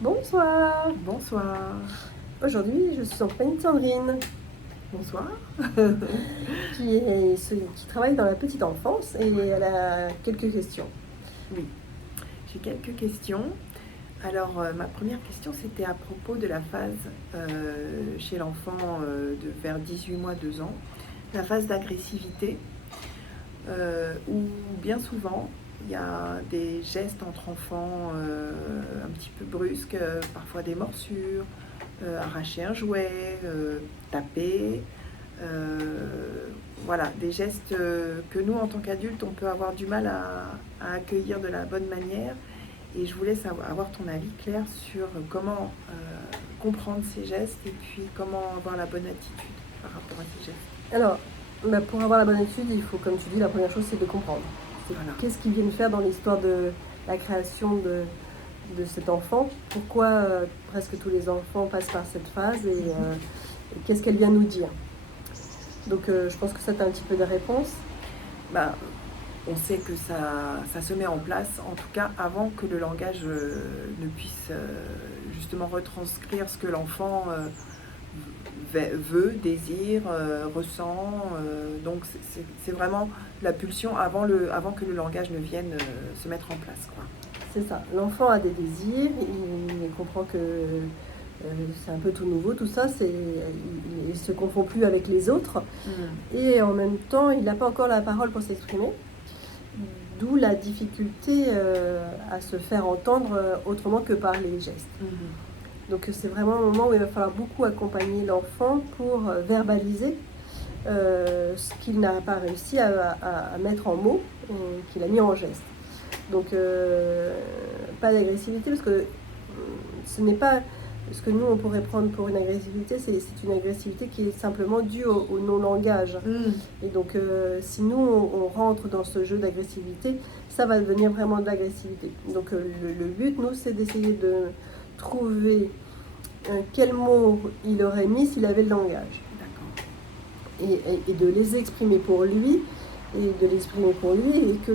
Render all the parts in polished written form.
Bonsoir. Bonsoir. Aujourd'hui, je suis en compagnie de Sandrine, Bonsoir. qui travaille dans la petite enfance et elle a quelques questions. Oui, j'ai quelques questions. Alors, ma première question, c'était à propos de la phase chez l'enfant de vers 18 mois, 2 ans, la phase d'agressivité, où bien souvent, il y a des gestes entre enfants un petit peu brusques, parfois des morsures, arracher un jouet, taper. Voilà, des gestes que nous, en tant qu'adultes, on peut avoir du mal à accueillir de la bonne manière. Et je voulais avoir ton avis clair sur comment comprendre ces gestes et puis comment avoir la bonne attitude par rapport à ces gestes. Alors, pour avoir la bonne étude, il faut, comme tu dis, la première chose, c'est de comprendre. C'est Voilà. qu'est-ce qu'ils viennent faire dans l'histoire de la création de cet enfant, pourquoi presque tous les enfants passent par cette phase et qu'est-ce qu'elle vient nous dire. Donc, je pense que ça, tu as un petit peu de réponse. Bah, on sait que ça se met en place, en tout cas avant que le langage ne puisse justement retranscrire ce que l'enfant veut, désire, ressent. Donc c'est vraiment la pulsion avant que le langage ne vienne se mettre en place, quoi. C'est ça. L'enfant a des désirs, il comprend que c'est un peu tout nouveau, tout ça. Il se confond plus avec les autres. Et en même temps, il n'a pas encore la parole pour s'exprimer. D'où la difficulté à se faire entendre autrement que par les gestes. Donc c'est vraiment un moment où il va falloir beaucoup accompagner l'enfant pour verbaliser ce qu'il n'a pas réussi à mettre en mots, qu'il a mis en geste. Donc pas d'agressivité, parce que ce n'est pas ce que nous on pourrait prendre pour une agressivité, c'est une agressivité qui est simplement due au non-langage. Et donc si nous on rentre dans ce jeu d'agressivité, ça va devenir vraiment de l'agressivité. Donc le but, nous, c'est d'essayer de trouver quel mot il aurait mis s'il avait le langage. Et de les exprimer pour lui, et que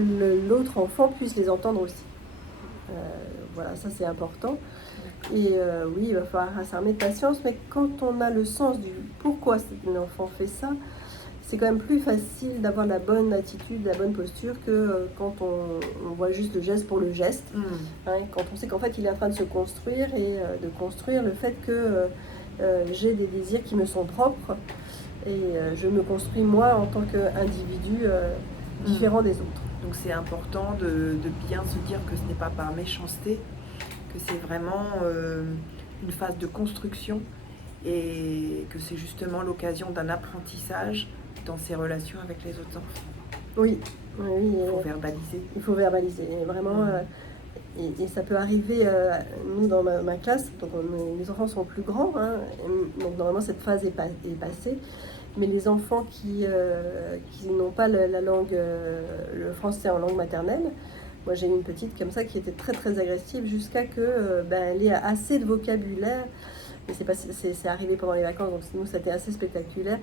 l'autre enfant puisse les entendre aussi. Voilà, ça c'est important. Et oui, il va falloir s'armer de patience, mais quand on a le sens du pourquoi l'enfant fait ça, c'est quand même plus facile d'avoir la bonne attitude, la bonne posture que quand on voit juste le geste pour le geste. Quand on sait qu'en fait il est en train de se construire et de construire le fait que j'ai des désirs qui me sont propres et je me construis moi en tant qu'individu différent des autres. Donc c'est important de bien se dire que ce n'est pas par méchanceté, que c'est vraiment une phase de construction et que c'est justement l'occasion d'un apprentissage dans ses relations avec les autres enfants. Oui. Il faut verbaliser. Il faut verbaliser. Et vraiment, et ça peut arriver, nous dans ma classe, donc les enfants sont plus grands, donc normalement cette phase est passée. Mais les enfants qui n'ont pas la langue, le français en langue maternelle, moi j'ai une petite comme ça qui était très très agressive jusqu'à que elle ait assez de vocabulaire. Mais c'est arrivé pendant les vacances, donc nous c'était assez spectaculaire.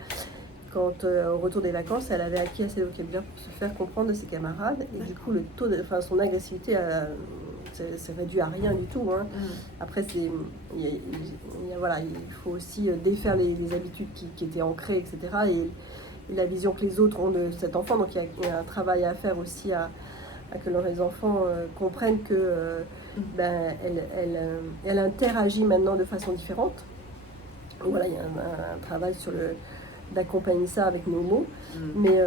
Quand au retour des vacances, elle avait acquis assez de vocabulaire pour se faire comprendre de ses camarades. Et du coup, son agressivité s'est réduit à rien du tout. Après, voilà, il faut aussi défaire les habitudes qui étaient ancrées, etc. Et la vision que les autres ont de cet enfant. Donc il y a un travail à faire aussi à que les enfants comprennent que elle interagit maintenant de façon différente. Voilà, il y a un travail d'accompagner ça avec nos mots. Mais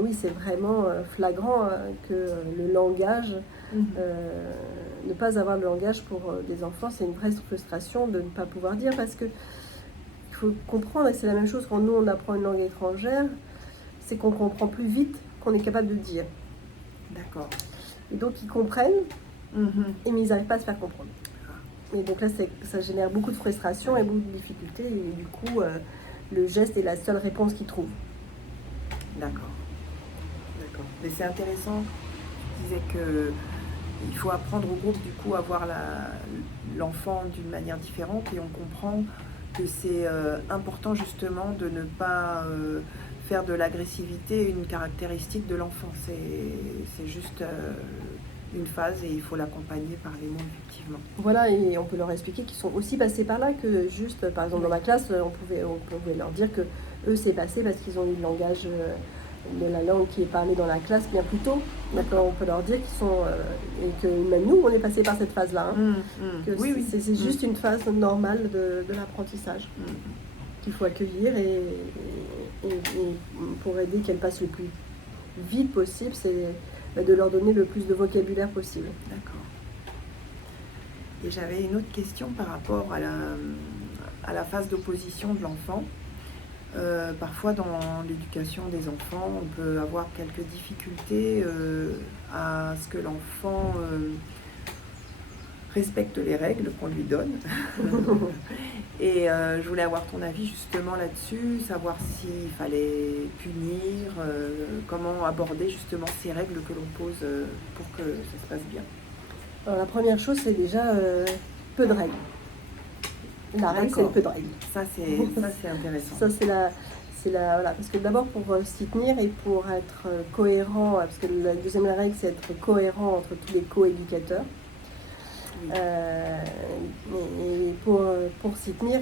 oui, c'est vraiment flagrant que le langage, ne pas avoir de langage pour des enfants, c'est une vraie frustration de ne pas pouvoir dire, parce que il faut comprendre, et c'est la même chose quand nous on apprend une langue étrangère, c'est qu'on comprend plus vite qu'on est capable de dire. D'accord. Et donc ils comprennent, mais ils n'arrivent pas à se faire comprendre. Et donc là, ça génère beaucoup de frustration et beaucoup de difficultés, et du coup, le geste est la seule réponse qu'ils trouvent. D'accord. Mais c'est intéressant, tu disais qu'il faut apprendre au groupe, du coup, à voir l'enfant d'une manière différente, et on comprend que c'est important justement de ne pas faire de l'agressivité une caractéristique de l'enfant. C'est juste une phase et il faut l'accompagner par les mots, effectivement. Voilà, et on peut leur expliquer qu'ils sont aussi passés par là, que juste, par exemple, dans ma classe, on pouvait leur dire que eux, c'est passé parce qu'ils ont eu le langage de la langue qui est parlée dans la classe bien plus tôt. D'accord. On peut leur dire qu'ils sont... et que même nous, on est passé par cette phase-là. Hein. Que oui. C'est juste une phase normale de l'apprentissage qu'il faut accueillir et pour aider qu'elle passe le plus vite possible, c'est de leur donner le plus de vocabulaire possible. D'accord. Et j'avais une autre question par rapport à la phase d'opposition de l'enfant. Parfois dans l'éducation des enfants, on peut avoir quelques difficultés à ce que l'enfant respecte les règles qu'on lui donne. Et je voulais avoir ton avis justement là-dessus, savoir s'il fallait punir, comment aborder justement ces règles que l'on pose pour que ça se passe bien. Alors la première chose, c'est déjà peu de règles. La règle, c'est peu de règles. Ça, c'est intéressant. Ça, voilà, parce que d'abord, pour s'y tenir et pour être cohérent, parce que la deuxième règle, c'est être cohérent entre tous les co-éducateurs. Oui. Et pour s'y tenir,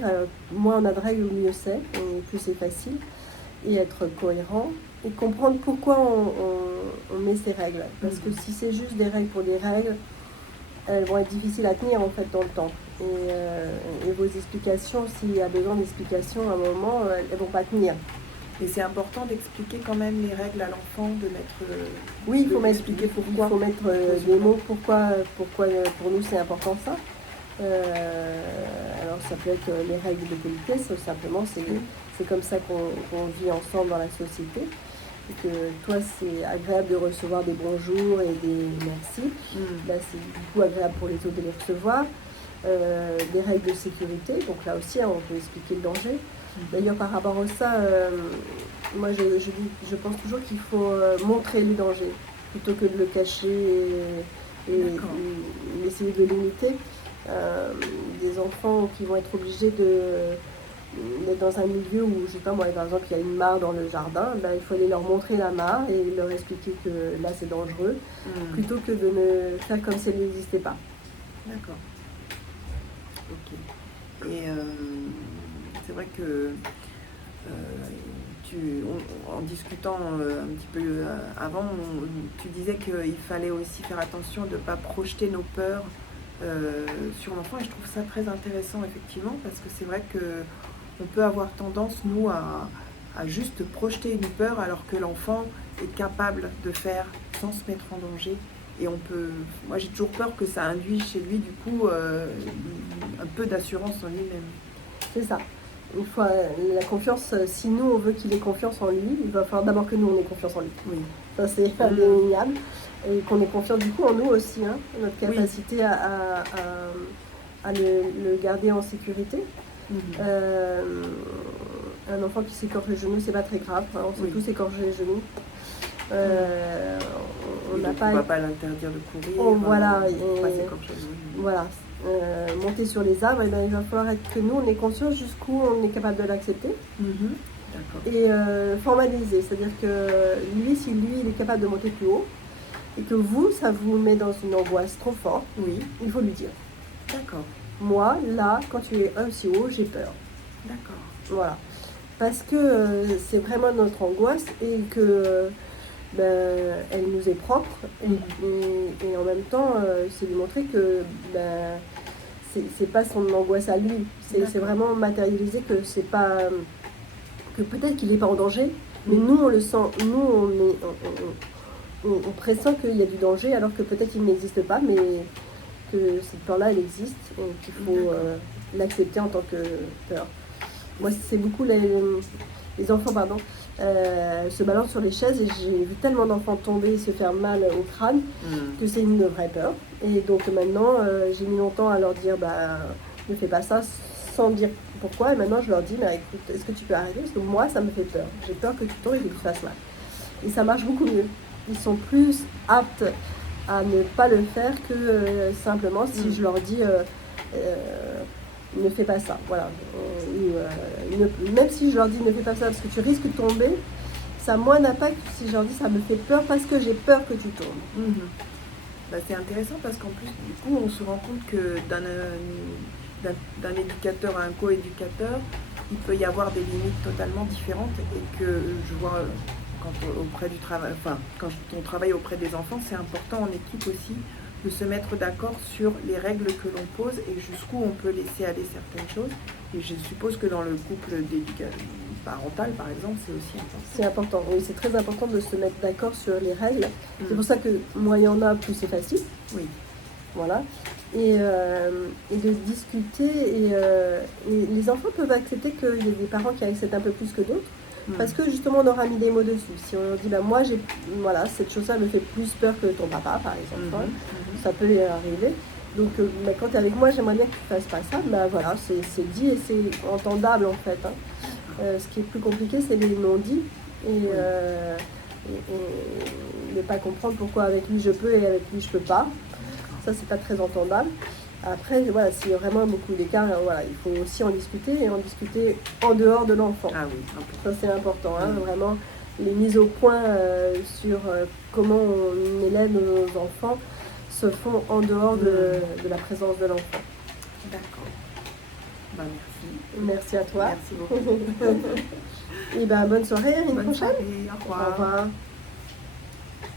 moins on a de règles, mieux c'est, et plus c'est facile. Et être cohérent, et comprendre pourquoi on met ces règles. Parce que si c'est juste des règles pour des règles, elles vont être difficiles à tenir en fait dans le temps. Et vos explications, s'il y a besoin d'explications à un moment, elles ne vont pas tenir. Et c'est important d'expliquer quand même les règles à l'enfant, de mettre... Oui, il faut m'expliquer pourquoi. Il faut mettre des mots, pourquoi pour nous c'est important ça. Alors ça peut être les règles de politesse, simplement c'est comme ça qu'on vit ensemble dans la société. Et que toi c'est agréable de recevoir des bonjours et des merci. Là c'est du coup agréable pour les autres de les recevoir. Des règles de sécurité, donc là aussi on peut expliquer le danger. D'ailleurs par rapport à ça, moi je pense toujours qu'il faut montrer le danger plutôt que de le cacher et essayer de le limiter. Des enfants qui vont être obligés d'être dans un milieu où, je sais pas moi, par exemple, il y a une mare dans le jardin, il faut aller leur montrer la mare et leur expliquer que là c'est dangereux, plutôt que de ne faire comme si elle n'existait pas. D'accord. Ok. Et c'est vrai que en discutant un petit peu avant, tu disais qu'il fallait aussi faire attention de ne pas projeter nos peurs sur l'enfant, et je trouve ça très intéressant effectivement, parce que c'est vrai qu'on peut avoir tendance, nous, à juste projeter une peur alors que l'enfant est capable de faire sans se mettre en danger. Et moi j'ai toujours peur que ça induise chez lui du coup un peu d'assurance en lui-même. C'est ça. Une fois la confiance, si nous on veut qu'il ait confiance en lui, il va falloir d'abord que nous on ait confiance en lui. Oui. Ça c'est indéniable. Et qu'on ait confiance du coup en nous aussi, hein, notre capacité à le garder en sécurité. Un enfant qui s'écorche les genoux, c'est pas très grave, hein, on sait tous s'écorcher les genoux. On ne va pas l'interdire de courir. Voilà. Voilà. Monter sur les arbres, il va falloir que nous on ait conscience jusqu'où on est capable de l'accepter. Et formaliser, c'est-à-dire que si lui il est capable de monter plus haut et que vous, ça vous met dans une angoisse trop forte, il faut lui dire. D'accord. Moi, là, quand tu es aussi haut, j'ai peur. D'accord. Voilà. Parce que c'est vraiment notre angoisse et que elle nous est propre. Et en même temps, c'est lui montrer que c'est pas son angoisse à lui. C'est vraiment matérialiser que c'est pas... que peut-être qu'il n'est pas en danger, mais nous, on le sent. Nous, on pressent qu'il y a du danger alors que peut-être il n'existe pas, mais que cette peur-là, elle existe et qu'il faut l'accepter en tant que peur. Moi, c'est beaucoup les enfants, se balancent sur les chaises et j'ai vu tellement d'enfants tomber et se faire mal au crâne que c'est une vraie peur. Et donc maintenant, j'ai mis longtemps à leur dire ne fais pas ça sans dire pourquoi. Et maintenant, je leur dis écoute, est-ce que tu peux arrêter? Parce que moi, ça me fait peur. J'ai peur que tu tombes et que tu te fasses mal. Et ça marche beaucoup mieux. Ils sont plus aptes à ne pas le faire que simplement si je leur dis ne fais pas ça. Voilà. Même si je leur dis ne fais pas ça parce que tu risques de tomber, ça a moins d'impact que si je leur dis ça me fait peur parce que j'ai peur que tu tombes. Bah, c'est intéressant parce qu'en plus, du coup, on se rend compte que d'un éducateur à un co-éducateur, il peut y avoir des limites totalement différentes et que je vois quand on travaille auprès des enfants, c'est important en équipe aussi de se mettre d'accord sur les règles que l'on pose et jusqu'où on peut laisser aller certaines choses. Et je suppose que dans le couple d'éducation parentale, par exemple, c'est aussi important. C'est important, oui, c'est très important de se mettre d'accord sur les règles. C'est pour ça que moins il y en a, plus c'est facile. Oui. Voilà. Et de discuter. Et les enfants peuvent accepter qu'il y ait des parents qui acceptent un peu plus que d'autres. Parce que justement, on aura mis des mots dessus. Si on leur dit, bah, moi, voilà, cette chose-là me fait plus peur que ton papa, par exemple. Ça peut arriver. Donc, quand tu es avec moi, j'aimerais bien que tu fasses pas ça. Bah, voilà, c'est dit et c'est entendable, en fait. Ce qui est plus compliqué, c'est les non-dits. Et ne pas comprendre pourquoi avec lui je peux et avec lui je peux pas. Ça, c'est pas très entendable. Après, voilà, s'il y a vraiment beaucoup d'écart, voilà, il faut aussi en discuter et en discuter en dehors de l'enfant. Ah oui, ça c'est important, vraiment les mises au point sur comment on élève nos enfants se font en dehors de la présence de l'enfant. D'accord. Bah, merci. Merci à toi. Merci beaucoup. Et bonne soirée, à une prochaine. Soirée, au revoir. Au revoir.